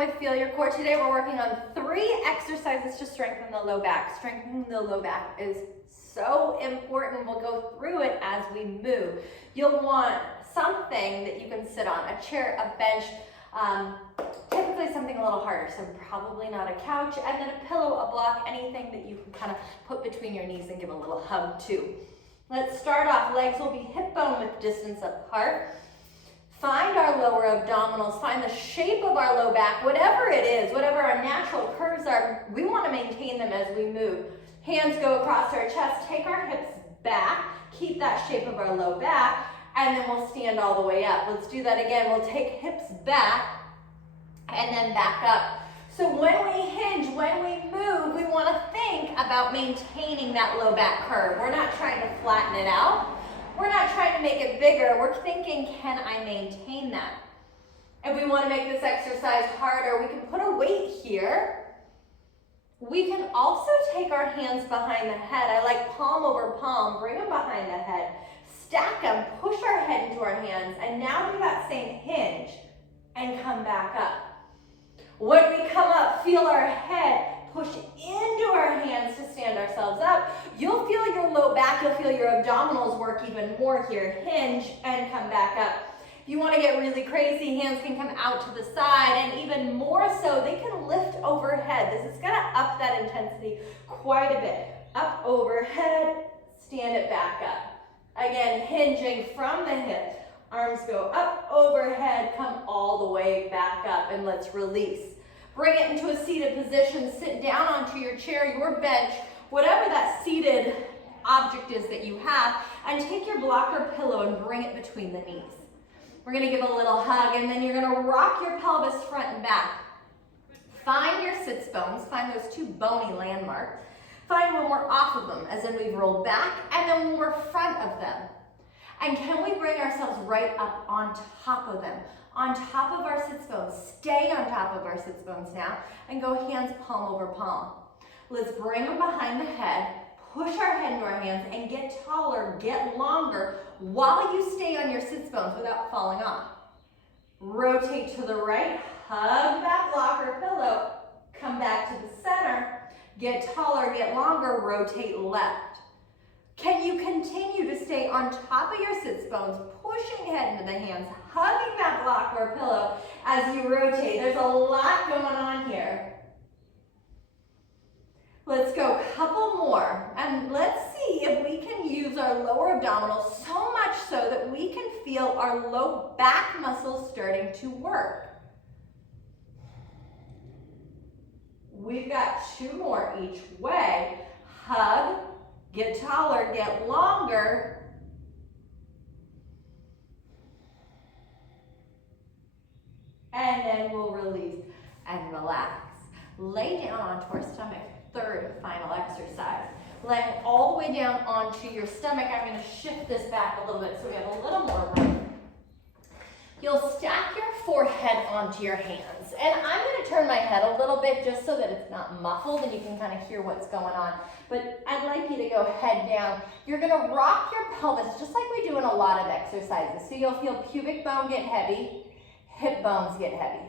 with Feel Your Core. Today we're working on 3 exercises to strengthen the low back. Strengthening the low back is so important. We'll go through it as we move. You'll want something that you can sit on, a chair, a bench, typically something a little harder, so probably not a couch, and then a pillow, a block, anything that you can kind of put between your knees and give a little hug to. Let's start off. Legs will be hip bone width distance apart. Find our lower abdominals, find the shape of our low back, whatever it is, whatever our natural curves are, we want to maintain them as we move. Hands go across our chest, take our hips back, keep that shape of our low back, and then we'll stand all the way up. Let's do that again. We'll take hips back and then back up. So when we hinge, when we move, we want to think about maintaining that low back curve. We're not trying to flatten it out. We're not trying to make it bigger. We're thinking, can I maintain that? If we want to make this exercise harder, we can put a weight here. We can also take our hands behind the head. I like palm over palm. Bring them behind the head. Stack them. Push our head into our hands. And now do that same hinge and come back up. When we come up, feel our head push into our hands to stand ourselves up. You'll feel your low back, you'll feel your abdominals work even more here. Hinge and come back up. If you want to get really crazy, hands can come out to the side, and even more so, they can lift overhead. This is going to up that intensity quite a bit. Up overhead, stand it back up. Again, hinging from the hip. Arms go up overhead, come all the way back up, and let's release. Bring it into a seated position. Sit down onto your chair, your bench, whatever that seated object is that you have, and take your blocker pillow and bring it between the knees. We're going to give a little hug, and then you're going to rock your pelvis front and back. Find your sits bones. Find those 2 bony landmarks. Find when we're off of them, as in we've rolled back, and then when we're front of them. And can we bring ourselves right up on top of them? On top of our sits bones. Stay on top of our sits bones now and go hands palm over palm. Let's bring them behind the head, push our head into our hands, and get taller, get longer while you stay on your sits bones without falling off. Rotate to the right, hug that blocker pillow, come back to the center, get taller, get longer, rotate left. Can you continue to stay on top of your sits bones, pushing head into the hands, hugging that block or pillow as you rotate? There's a lot going on here. Let's go a couple more, and let's see if we can use our lower abdominals so much so that we can feel our low back muscles starting to work. We've got 2 more each way. Hug. Get taller, get longer. And then we'll release and relax. Lay down onto our stomach. 3rd and final exercise. Laying all the way down onto your stomach. I'm going to shift this back a little bit so we have a little more room. You'll stack your forehead onto your hands. And I'm going to turn my head a little bit just so that it's not muffled and you can kind of hear what's going on. But I'd like you to go head down. You're going to rock your pelvis just like we do in a lot of exercises. So you'll feel pubic bone get heavy, hip bones get heavy.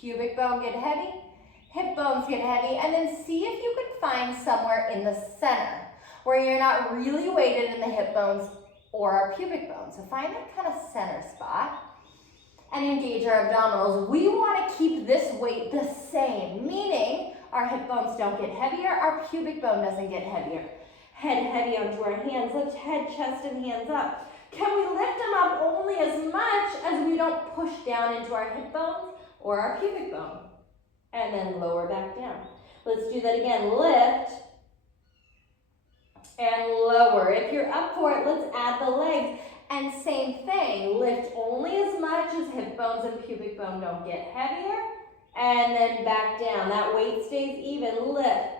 Pubic bone get heavy, hip bones get heavy. And then see if you can find somewhere in the center where you're not really weighted in the hip bones or our pubic bone. So find that kind of center spot. And engage our abdominals. We want to keep this weight the same, meaning our hip bones don't get heavier, our pubic bone doesn't get heavier. Head heavy onto our hands, lift head, chest, and hands up. Can we lift them up only as much as we don't push down into our hip bones or our pubic bone? And then lower back down. Let's do that again. Lift and lower. If you're up for it, let's add the legs. And same thing, lift only as much as hip bones and pubic bone don't get heavier, and then back down. That weight stays even. Lift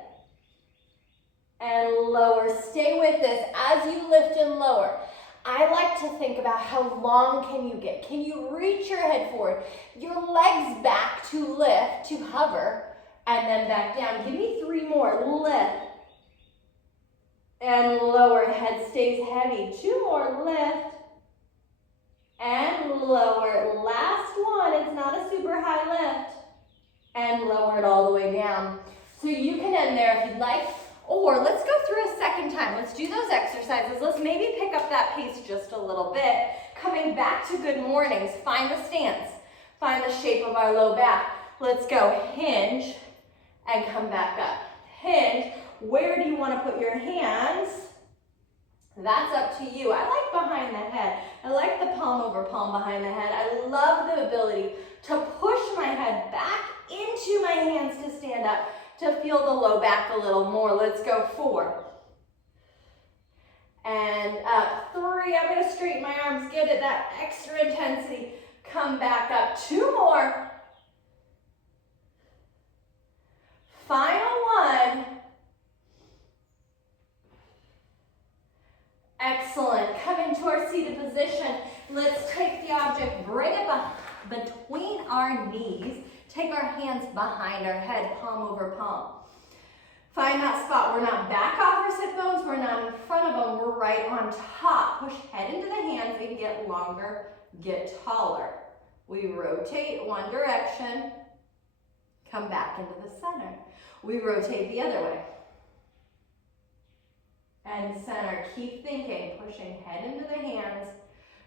and lower. Stay with this as you lift and lower. I like to think about how long can you get. Can you reach your head forward, your legs back to lift, to hover, and then back down. Give me 3 more. Lift and lower. Head stays heavy. 2 more. Lift and lower. Last one. It's not a super high lift. and lower it all the way down. So you can end there if you'd like, or let's go through a second time. Let's do those exercises. Let's maybe pick up that pace just a little bit. Coming back to good mornings, find the stance, find the shape of our low back. Let's go hinge and come back up. Hinge, where do you want to put your hands? That's up to you. I like behind the head. I like the palm over palm behind the head. I love the ability to push my head back into my hands to stand up, to feel the low back a little more. Let's go 4. And up 3. I'm going to straighten my arms, get it, that extra intensity. Come back up. 2 more. Final 1. Excellent. Coming to our seated position. Let's take the object, bring it between our knees. Take our hands behind our head, palm over palm. Find that spot. We're not back off our sit bones. We're not in front of them. We're right on top. Push head into the hands and get longer, get taller. We rotate one direction, come back into the center. We rotate the other way. And center, keep thinking, pushing head into the hands,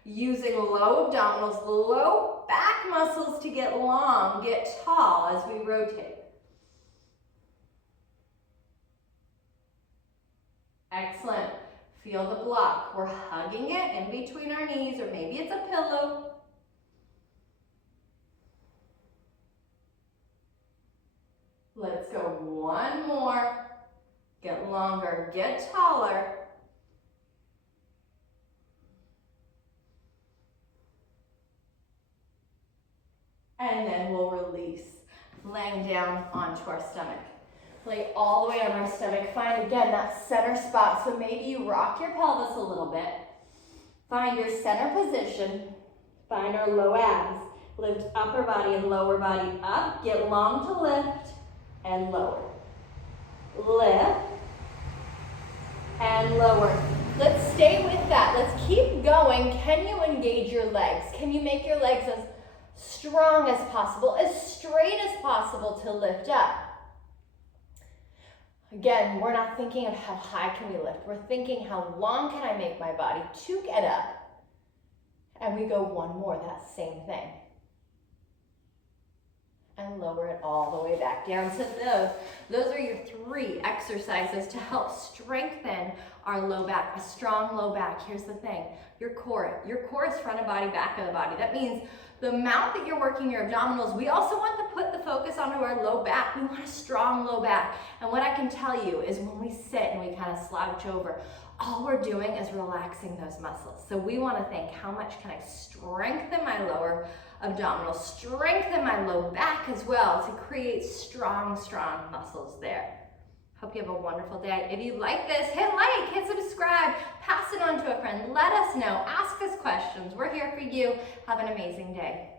using low abdominals, low back muscles to get long, get tall as we rotate. Excellent. Feel the block. We're hugging it in between our knees, or maybe it's a pillow. Let's go 1 more. Get longer, get taller. And then we'll release, laying down onto our stomach. Lay all the way on our stomach. Find, again, that center spot. So maybe you rock your pelvis a little bit. Find your center position. Find our low abs. Lift upper body and lower body up. Get long to lift and lower. Lift and lower. Let's stay with that. Let's keep going. Can you engage your legs? Can you make your legs as strong as possible, as straight as possible to lift up? Again, we're not thinking of how high can we lift. We're thinking how long can I make my body to get up? And we go 1 more, that same thing. And lower it all the way back down. So those are your 3 exercises to help strengthen our low back, a strong low back. Here's the thing, your core is front of body, back of the body. That means the amount that you're working your abdominals, we also want to put the focus onto our low back. We want a strong low back. And what I can tell you is when we sit and we kind of slouch over, all we're doing is relaxing those muscles. So we want to think, how much can I strengthen my lower abdominal, strengthen my low back as well to create strong muscles there. Hope you have a wonderful day. If you like this, hit like, hit subscribe, pass it on to a friend. Let us know, ask us questions. We're here for you. Have an amazing day.